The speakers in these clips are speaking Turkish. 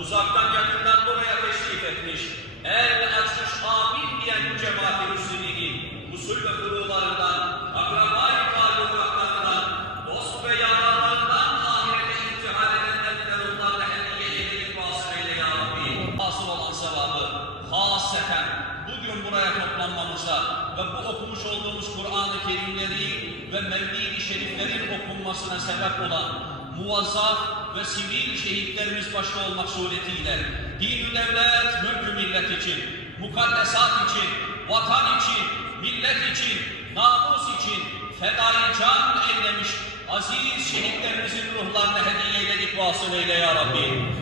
uzaktan yakından buraya teşrif etmiş, el açmış amin diyen bu cemaat-i Müslümin, usul ve furularından, akraba-i talukatlarından, dost ve yararlarından ahirete intihal edenlerle ruhlarla hediye edilip vasıl eyle ya Rabbi. Hasıl olan sevabı, haseten bugün buraya toplanmamıza ve bu okumuş olduğumuz Kur'an-ı Kerimleri ve Mevlid-i Şeriflerin okunmasına sebep olan muvazzaf ve sivil şehitlerimiz başta olmak suretiyle din-i devlet, mülk-ü millet için, mukaddesat için, vatan için, millet için, namus için fedai can eylemiş aziz şehitlerimizin ruhlarına hediye eyledik vasıl eyle ya Rabbi.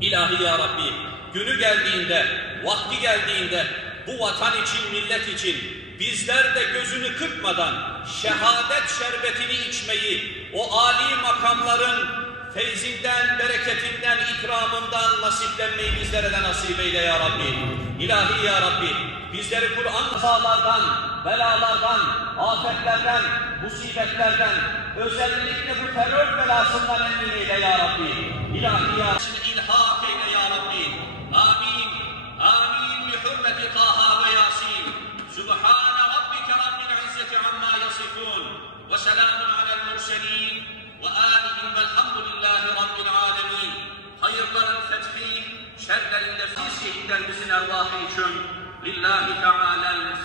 İlahi ya Rabbi, günü geldiğinde, vakti geldiğinde bu vatan için, millet için bizler de gözünü kırpmadan şehadet şerbetini içmeyi, o âli makamların feyzinden, bereketinden, ikramından nasiplenmeyi bizlere de nasip eyle ya Rabbi. İlahi ya Rabbi, bizleri Kur'an kazalardan, belalardan, afetlerden, musibetlerden, özellikle bu terör belasından emin eyle ya Rabbi. İlahi ya Rabbi, ilhak eyle ya Rabbi. Amin. Amin. Bi hürmeti Taha ve Yasin. Subhane Rabbike Rabbil İzzeti amma yasifun. Ve selamun alel murselin. Ve alihim velhamdülillahi Rabbil alemin. Hayırların fethi, şerlerin de siz şehitlerimizin ervahı için lillahi teala'l